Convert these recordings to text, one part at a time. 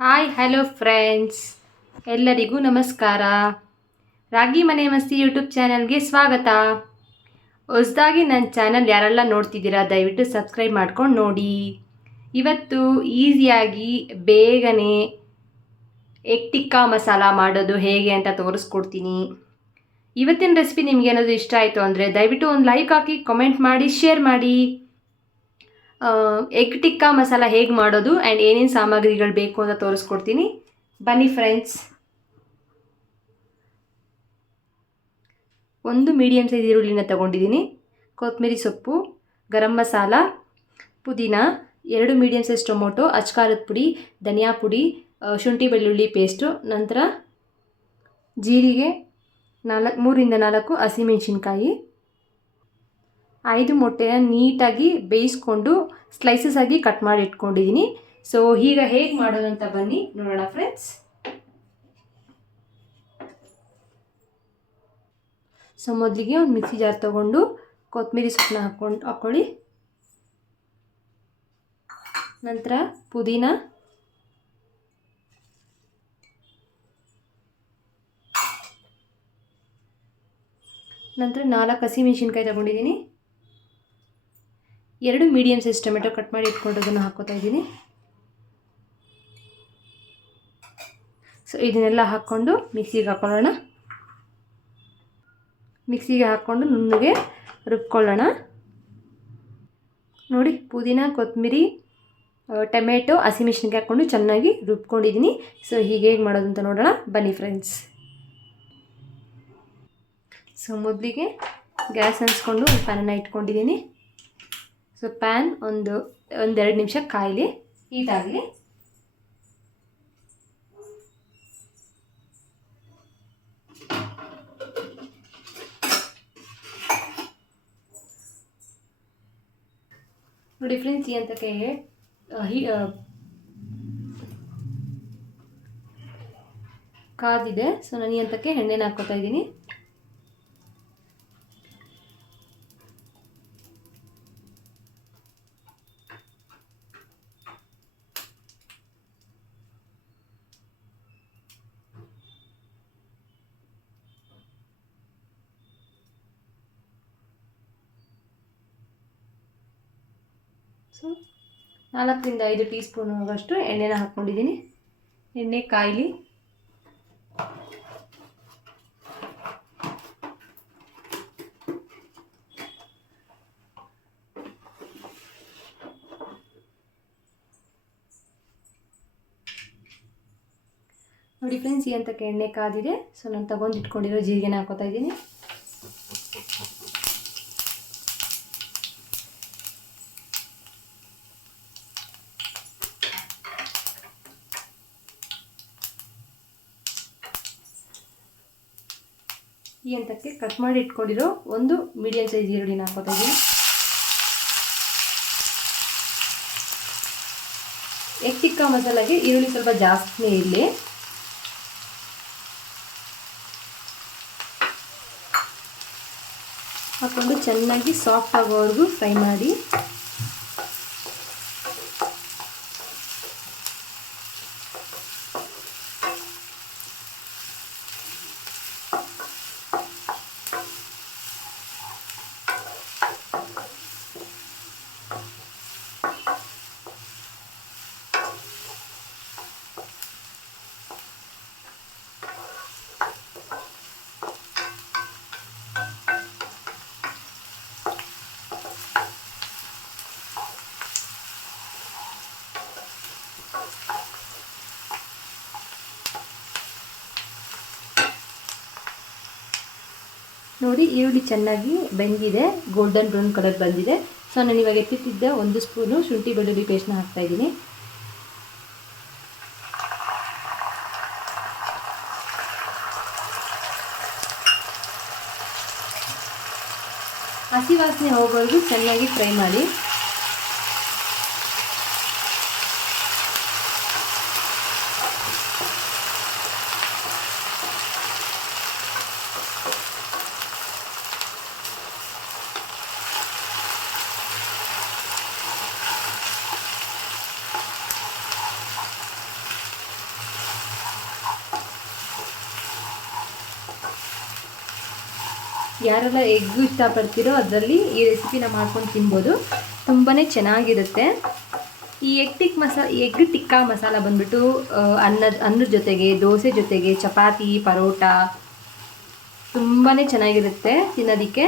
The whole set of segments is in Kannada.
ಹಾಯ್ ಹಲೋ ಫ್ರೆಂಡ್ಸ್, ಎಲ್ಲರಿಗೂ ನಮಸ್ಕಾರ. ರಾಗಿ ಮನೆ ಮಸ್ತಿ ಯೂಟ್ಯೂಬ್ ಚಾನಲ್ಗೆ ಸ್ವಾಗತ. ಹೊಸದಾಗಿ ನನ್ನ ಚಾನಲ್ ಯಾರೆಲ್ಲ ನೋಡ್ತಿದ್ದೀರಾ ದಯವಿಟ್ಟು ಸಬ್ಸ್ಕ್ರೈಬ್ ಮಾಡ್ಕೊಂಡು ನೋಡಿ. ಇವತ್ತು ಈಸಿಯಾಗಿ ಬೇಗನೆ ಎಗ್ ಟಿಕ್ಕಾ ಮಸಾಲ ಮಾಡೋದು ಹೇಗೆ ಅಂತ ತೋರಿಸ್ಕೊಡ್ತೀನಿ. ಇವತ್ತಿನ ರೆಸಿಪಿ ನಿಮ್ಗೆ ಏನಾದರೂ ಇಷ್ಟ ಆಯಿತು ಅಂದರೆ ದಯವಿಟ್ಟು ಒಂದು ಲೈಕ್ ಹಾಕಿ, ಕಮೆಂಟ್ ಮಾಡಿ, ಶೇರ್ ಮಾಡಿ. ಎಗ್ ಟಿಕ್ಕಾ ಮಸಾಲ ಹೇಗೆ ಮಾಡೋದು ಆ್ಯಂಡ್ ಏನೇನು ಸಾಮಗ್ರಿಗಳು ಬೇಕು ಅಂತ ತೋರಿಸ್ಕೊಡ್ತೀನಿ. ಬನ್ನಿ ಫ್ರೆಂಡ್ಸ್. ಒಂದು ಮೀಡಿಯಮ್ ಸೈಜ್ ಈರುಳ್ಳಿನ ತೊಗೊಂಡಿದ್ದೀನಿ, ಕೊತ್ತಂಬರಿ ಸೊಪ್ಪು, ಗರಂ ಮಸಾಲ, ಪುದೀನ, 2 ಮೀಡಿಯಮ್ ಸೈಜ್ ಟೊಮೊಟೊ, ಅಚ್ಕಾರದ ಪುಡಿ, ಧನಿಯಾ ಪುಡಿ, ಶುಂಠಿ ಬೆಳ್ಳುಳ್ಳಿ ಪೇಸ್ಟು, ನಂತರ ಜೀರಿಗೆ, 3ರಿಂದ 4 ಹಸಿಮೆಣಸಿನ್ಕಾಯಿ, 5 ಮೊಟ್ಟೆನ ನೀಟಾಗಿ ಬೇಯಿಸ್ಕೊಂಡು ಸ್ಲೈಸಸ್ ಆಗಿ ಕಟ್ ಮಾಡಿ ಇಟ್ಕೊಂಡಿದ್ದೀನಿ. ಸೊ ಈಗ ಹೇಗೆ ಮಾಡೋದು ಅಂತ ಬನ್ನಿ ನೋಡೋಣ ಫ್ರೆಂಡ್ಸ್. ಸೊ ಮೊದಲಿಗೆ ಒಂದು ಮಿಕ್ಸಿ ಜಾರ್ ತೊಗೊಂಡು ಕೊತ್ತಂಬರಿ ಸೊಪ್ಪನ್ನ ಹಾಕ್ಕೊಳ್ಳಿ. ನಂತರ ಪುದೀನ, ನಂತರ 4 ಹಸಿಮೆಣಸಿನ್ಕಾಯಿ ತೊಗೊಂಡಿದ್ದೀನಿ, 2 ಮೀಡಿಯಮ್ ಸೈಜ್ ಟೊಮೆಟೊ ಕಟ್ ಮಾಡಿ ಇಟ್ಕೊಂಡಿದ್ದನ್ನು ಹಾಕ್ಕೋತಾ ಇದ್ದೀನಿ. ಸೊ ಇದನ್ನೆಲ್ಲ ಹಾಕ್ಕೊಂಡು ಮಿಕ್ಸಿಗೆ ಹಾಕ್ಕೊಳ್ಳೋಣ. ಮಿಕ್ಸಿಗೆ ಹಾಕ್ಕೊಂಡು ನುಣ್ಣಗೆ ರುಬ್ಕೊಳ್ಳೋಣ. ನೋಡಿ, ಪುದೀನ, ಕೊತ್ತಂಬರಿ, ಟೊಮೆಟೊ, ಹಸಿಮೆಣಸಿನ್ಕಾಯಿ ಹಾಕ್ಕೊಂಡು ಚೆನ್ನಾಗಿ ರುಬ್ಕೊಂಡಿದ್ದೀನಿ. ಸೊ ಹೀಗೆ ಹೇಗೆ ಮಾಡೋದು ಅಂತ ನೋಡೋಣ ಬನ್ನಿ ಫ್ರೆಂಡ್ಸ್. ಸೊ ಮೊದಲಿಗೆ ಗ್ಯಾಸ್ ಹಂಚ್ಕೊಂಡು ಒಂದು ಪ್ಯಾನನ್ನು ಇಟ್ಕೊಂಡಿದ್ದೀನಿ. ಸೊ ಪ್ಯಾನ್ ಒಂದೆರಡು ನಿಮಿಷ ಕಾಯಲಿ, ಹೀಟಾಗಲಿ. ನೋಡಿ ಫ್ರೆಂಡ್ಸ್, ಈ ಹಂತಕ್ಕೆ ಕಾದಿದೆ. ಸೊ ನಾನು ಈ ಹಂತಕ್ಕೆ ಎಣ್ಣೆನ ಹಾಕ್ಕೋತಾ ಇದ್ದೀನಿ. ಸೊ 4ರಿಂದ 5 ಟೀ ಸ್ಪೂನ್ವಷ್ಟು ಎಣ್ಣೆನ ಹಾಕ್ಕೊಂಡಿದ್ದೀನಿ. ಎಣ್ಣೆ ಕಾಯಲಿ. ನೋಡಿ ಫ್ರೆಂಡ್ಸ್, ಈ ಹಂತಕ್ಕೆ ಎಣ್ಣೆ ಕಾದಿದೆ. ಸೊ ನಾನು ತಗೊಂಡು ಇಟ್ಕೊಂಡಿರೋ ಜೀರಿಗೆನ ಹಾಕೋತಾ ಇದ್ದೀನಿ. ಈ ಹಂತಕ್ಕೆ ಕಟ್ ಮಾಡಿ ಇಟ್ಕೊಂಡಿರೋ ಒಂದು ಮೀಡಿಯಮ್ ಸೈಜ್ ಈರುಳ್ಳಿನ ಹಾಕೋತಾ ಇದ್ದೀನಿ. ಎಗ್ ಟಿಕ್ಕಾ ಮಸಾಲಾಗೆ ಈರುಳ್ಳಿ ಸ್ವಲ್ಪ ಜಾಸ್ತಿನೇ ಇರಲಿ. ಹಾಕ್ಕೊಂಡು ಚೆನ್ನಾಗಿ ಸಾಫ್ಟ್ ಆಗೋವರೆಗೂ ಫ್ರೈ ಮಾಡಿ. ನೋಡಿ, ಈರುಳ್ಳಿ ಚೆನ್ನಾಗಿ ಬೆಂದಿದೆ, ಗೋಲ್ಡನ್ ಬ್ರೌನ್ ಕಲರ್ ಬಂದಿದೆ. ಸೊ ನಾನು ಇವಾಗ ಎತ್ತಿಟ್ಟಿದ್ದ 1 ಸ್ಪೂನು ಶುಂಠಿ ಬೆಳ್ಳುಳ್ಳಿ ಪೇಸ್ಟ್ನ ಹಾಕ್ತಾಯಿದ್ದೀನಿ. ಹಸಿ ವಾಸನೆ ಹೋಗೋವರೆಗೂ ಚೆನ್ನಾಗಿ ಫ್ರೈ ಮಾಡಿ. ಯಾರೆಲ್ಲ ಎಗ್ಗು ಇಷ್ಟಪಡ್ತೀರೋ ಅದರಲ್ಲಿ ಈ ರೆಸಿಪಿನ ಮಾಡ್ಕೊಂಡು ತಿನ್ಬೋದು. ತುಂಬಾ ಚೆನ್ನಾಗಿರುತ್ತೆ. ಈ ಎಗ್ ಟಿಕ್ಕಾ ಮಸಾಲ ಬಂದ್ಬಿಟ್ಟು ಅನ್ನದ ಜೊತೆಗೆ, ದೋಸೆ ಜೊತೆಗೆ, ಚಪಾತಿ, ಪರೋಟ ತುಂಬಾ ಚೆನ್ನಾಗಿರುತ್ತೆ ತಿನ್ನೋದಕ್ಕೆ.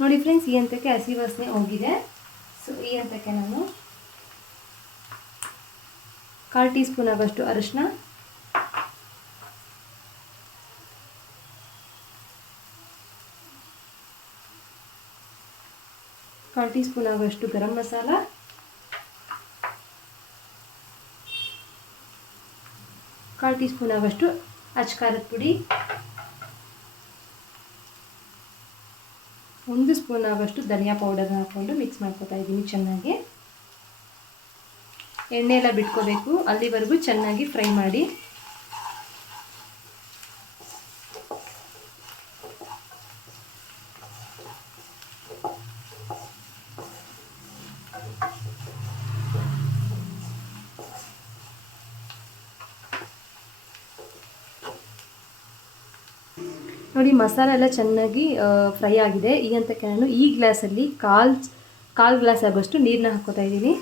ನೋಡಿ ಫ್ರೆಂಡ್ಸ್, ಈ ಹಂತಕ್ಕೆ ಹಸಿ ವಾಸನೆ ಹೋಗಿದೆ. ಸೊ ಈ ಹಂತಕ್ಕೆ ನಾನು 1/4 ಟೀ ಸ್ಪೂನ್ ಆಗೋಷ್ಟು ಅರಿಶಿನ, 1/4 ಟೀ ಸ್ಪೂನ್ ಆಗೋಷ್ಟು ಗರಂ ಮಸಾಲ, 1/4 ಟೀ ಸ್ಪೂನ್ ಆಗೋಷ್ಟು ಅಚ್ಕಾರದ ಪುಡಿ, 1 ಸ್ಪೂನ್ ಆಗೋಷ್ಟು ಧನಿಯಾ ಪೌಡರ್ನ ಹಾಕ್ಕೊಂಡು ಮಿಕ್ಸ್ ಮಾಡ್ಕೊತಾ ಇದ್ದೀನಿ ಚೆನ್ನಾಗಿ. ಎಣ್ಣೆ ಎಲ್ಲ ಬಿಟ್ಕೋಬೇಕು, ಅಲ್ಲಿವರೆಗೂ ಚೆನ್ನಾಗಿ ಫ್ರೈ ಮಾಡಿ. ನೋಡಿ ಮಸಾಲೆ ಎಲ್ಲ ಚೆನ್ನಾಗಿ ಫ್ರೈ ಆಗಿದೆ. ಈ ಹಂತಕ್ಕೆ ನಾನು ಈ ಗ್ಲಾಸಲ್ಲಿ ಕಾಲು ಗ್ಲಾಸ್ ಆಗೋಷ್ಟು ನೀರನ್ನ ಹಾಕ್ಕೋತಾ ಇದ್ದೀನಿ.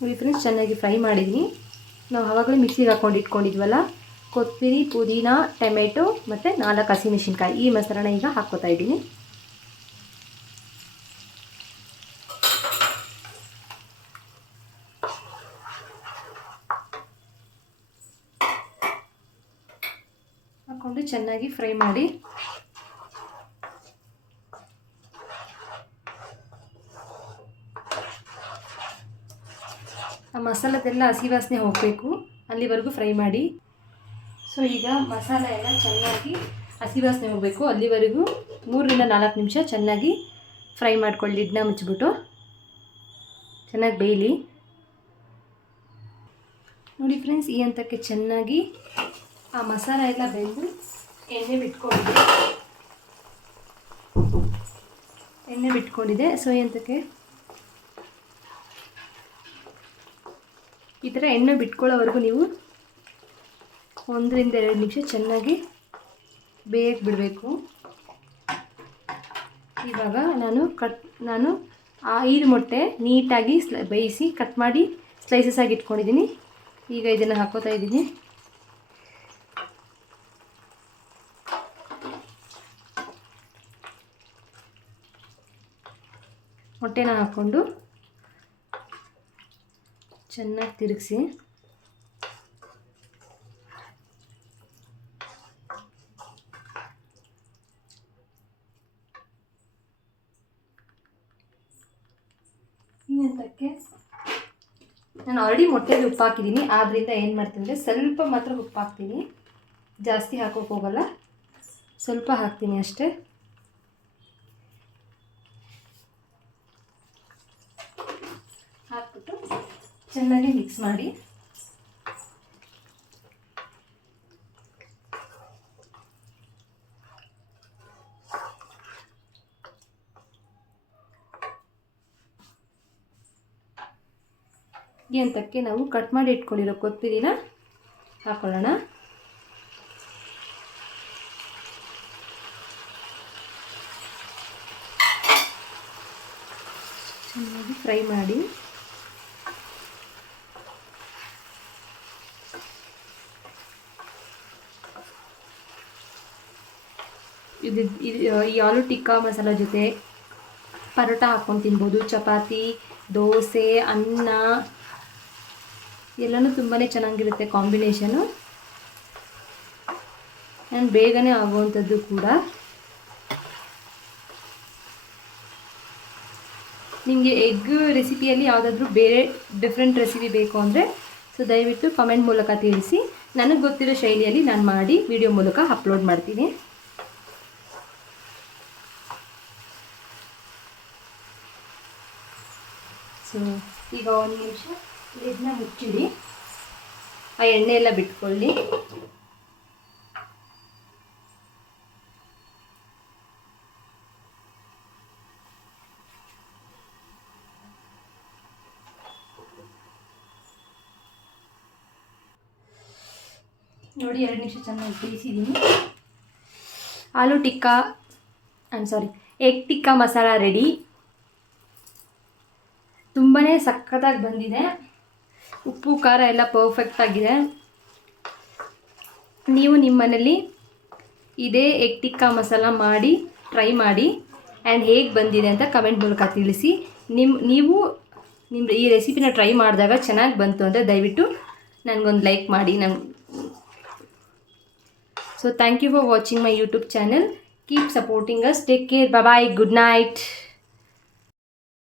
ನೋಡಿ ಫ್ರೆಂಡ್ಸ್, ಚೆನ್ನಾಗಿ ಫ್ರೈ ಮಾಡಿದ್ದೀನಿ. ನಾವು ಆವಾಗಲೇ ಮಿಕ್ಸಿಗೆ ಹಾಕ್ಕೊಂಡು ಇಟ್ಕೊಂಡಿದ್ವಲ್ಲ ಕೊತ್ತಂಬರಿ, ಪುದೀನ, ಟೊಮೆಟೊ ಮತ್ತು 4 ಹಸಿಮೆಣಸಿನ್ಕಾಯಿ, ಈ ಮೊಸರನ್ನ ಈಗ ಹಾಕ್ಕೋತಾ ಇದ್ದೀನಿ. ಹಾಕ್ಕೊಂಡು ಚೆನ್ನಾಗಿ ಫ್ರೈ ಮಾಡಿ. ಆ ಮಸಾಲದೆಲ್ಲ ಹಸಿ ವಾಸನೆ ಹೋಗಬೇಕು, ಅಲ್ಲಿವರೆಗೂ ಫ್ರೈ ಮಾಡಿ. ಸೊ ಈಗ ಮಸಾಲ ಎಲ್ಲ ಚೆನ್ನಾಗಿ ಹಸಿ ವಾಸನೆ ಹೋಗಬೇಕು, ಅಲ್ಲಿವರೆಗೂ 3 ರಿಂದ 4 ನಿಮಿಷ ಚೆನ್ನಾಗಿ ಫ್ರೈ ಮಾಡ್ಕೊಳ್ಳಿ. ಲಿಡ್ನ ಮುಚ್ಚಿಬಿಟ್ಟು ಚೆನ್ನಾಗಿ ಬೇಯಲಿ. ನೋಡಿ ಫ್ರೆಂಡ್ಸ್, ಈ ಹಂತಕ್ಕೆ ಚೆನ್ನಾಗಿ ಆ ಮಸಾಲ ಎಲ್ಲ ಬೆಂದು ಎಣ್ಣೆ ಬಿಟ್ಕೊಂಡಿದೆ. ಸೊ ಈ ಹಂತಕ್ಕೆ ಈ ಥರ ಎಣ್ಣೆ ಬಿಟ್ಕೊಳ್ಳೋವರೆಗೂ ನೀವು 1 ರಿಂದ 2 ನಿಮಿಷ ಚೆನ್ನಾಗಿ ಬೇಯಕ್ಕೆ ಬಿಡಬೇಕು. ಇವಾಗ ನಾನು 5 ಮೊಟ್ಟೆ ನೀಟಾಗಿ ಬೇಯಿಸಿ ಕಟ್ ಮಾಡಿ ಸ್ಲೈಸಸ್ ಆಗಿ ಇಟ್ಕೊಂಡಿದ್ದೀನಿ. ಈಗ ಇದನ್ನು ಹಾಕೋತಾ ಇದ್ದೀನಿ. ಮೊಟ್ಟೆನ ಹಾಕ್ಕೊಂಡು ಚೆನ್ನಾಗಿ ತಿರುಗಿಸಿ. ಈ ಹಂತಕ್ಕೆ ನಾನು ಆಲ್ರೆಡಿ ಮೊಟ್ಟೆಗೆ ಉಪ್ಪು ಹಾಕಿದ್ದೀನಿ, ಆದ್ದರಿಂದ ಏನು ಮಾಡ್ತೀನಿ ಅಂದರೆ ಸ್ವಲ್ಪ ಮಾತ್ರ ಉಪ್ಪು ಹಾಕ್ತೀನಿ, ಜಾಸ್ತಿ ಹಾಕೋಕೆ ಹೋಗಲ್ಲ, ಸ್ವಲ್ಪ ಹಾಕ್ತೀನಿ ಅಷ್ಟೇ. ಹಾಕ್ಬಿಟ್ಟು ಚೆನ್ನಾಗಿ ಮಿಕ್ಸ್ ಮಾಡಿ. ಈ ಹಂತಕ್ಕೆ ನಾವು ಕಟ್ ಮಾಡಿ ಇಟ್ಕೊಂಡಿರೋ ಕೊತ್ತಂಬರಿನ ಹಾಕೊಳ್ಳೋಣ. ಚೆನ್ನಾಗಿ ಫ್ರೈ ಮಾಡಿ. ಈ ಆಲೂ ಟಿಕ್ಕಾ ಮಸಾಲ ಜೊತೆ ಪರೋಟ ಹಾಕ್ಕೊಂಡು ತಿನ್ಬೋದು, ಚಪಾತಿ, ದೋಸೆ, ಅನ್ನ ಎಲ್ಲನೂ ತುಂಬಾ ಚೆನ್ನಾಗಿರುತ್ತೆ ಕಾಂಬಿನೇಷನು. ಆ್ಯಂಡ್ ಬೇಗನೆ ಆಗುವಂಥದ್ದು ಕೂಡ. ನಿಮಗೆ ಎಗ್ ರೆಸಿಪಿಯಲ್ಲಿ ಯಾವುದಾದ್ರೂ ಬೇರೆ ಡಿಫ್ರೆಂಟ್ ರೆಸಿಪಿ ಬೇಕು ಅಂದರೆ ಸೊ ದಯವಿಟ್ಟು ಕಮೆಂಟ್ ಮೂಲಕ ತಿಳಿಸಿ. ನನಗೆ ಗೊತ್ತಿರೋ ಶೈಲಿಯಲ್ಲಿ ನಾನು ಮಾಡಿ ವಿಡಿಯೋ ಮೂಲಕ ಅಪ್ಲೋಡ್ ಮಾಡ್ತೀನಿ. ಈಗ ಒಂದು ನಿಮಿಷ ಇದನ್ನ ಮುಚ್ಚಿಡಿ, ಆ ಎಣ್ಣೆ ಎಲ್ಲ ಬಿಟ್ಕೊಳ್ಳಿ. ನೋಡಿ 2 ನಿಮಿಷ ಚೆನ್ನಾಗಿ ಬೇಯಿಸಿದ್ದೀನಿ. ಆಲೂ ಟಿಕ್ಕಾ ಎಗ್ ಟಿಕ್ಕಾ ಮಸಾಲ ರೆಡಿ. ತುಂಬಾ ಸಖತ್ತಾಗಿ ಬಂದಿದೆ. ಉಪ್ಪು ಖಾರ ಎಲ್ಲ ಪರ್ಫೆಕ್ಟಾಗಿದೆ. ನೀವು ನಿಮ್ಮ ಮನೇಲಿ ಇದೇ ಎಗ್ ಟಿಕ್ಕಾ ಮಸಾಲ ಮಾಡಿ ಟ್ರೈ ಮಾಡಿ ಆ್ಯಂಡ್ ಹೇಗೆ ಬಂದಿದೆ ಅಂತ ಕಮೆಂಟ್ ಮೂಲಕ ತಿಳಿಸಿ. ನೀವು ಈ ರೆಸಿಪಿನ ಟ್ರೈ ಮಾಡಿದಾಗ ಚೆನ್ನಾಗಿ ಬಂತು ಅಂದರೆ ದಯವಿಟ್ಟು ನನಗೊಂದು ಲೈಕ್ ಮಾಡಿ. So thank you for watching my YouTube channel. Keep supporting us. Take care. Bye bye. Good night.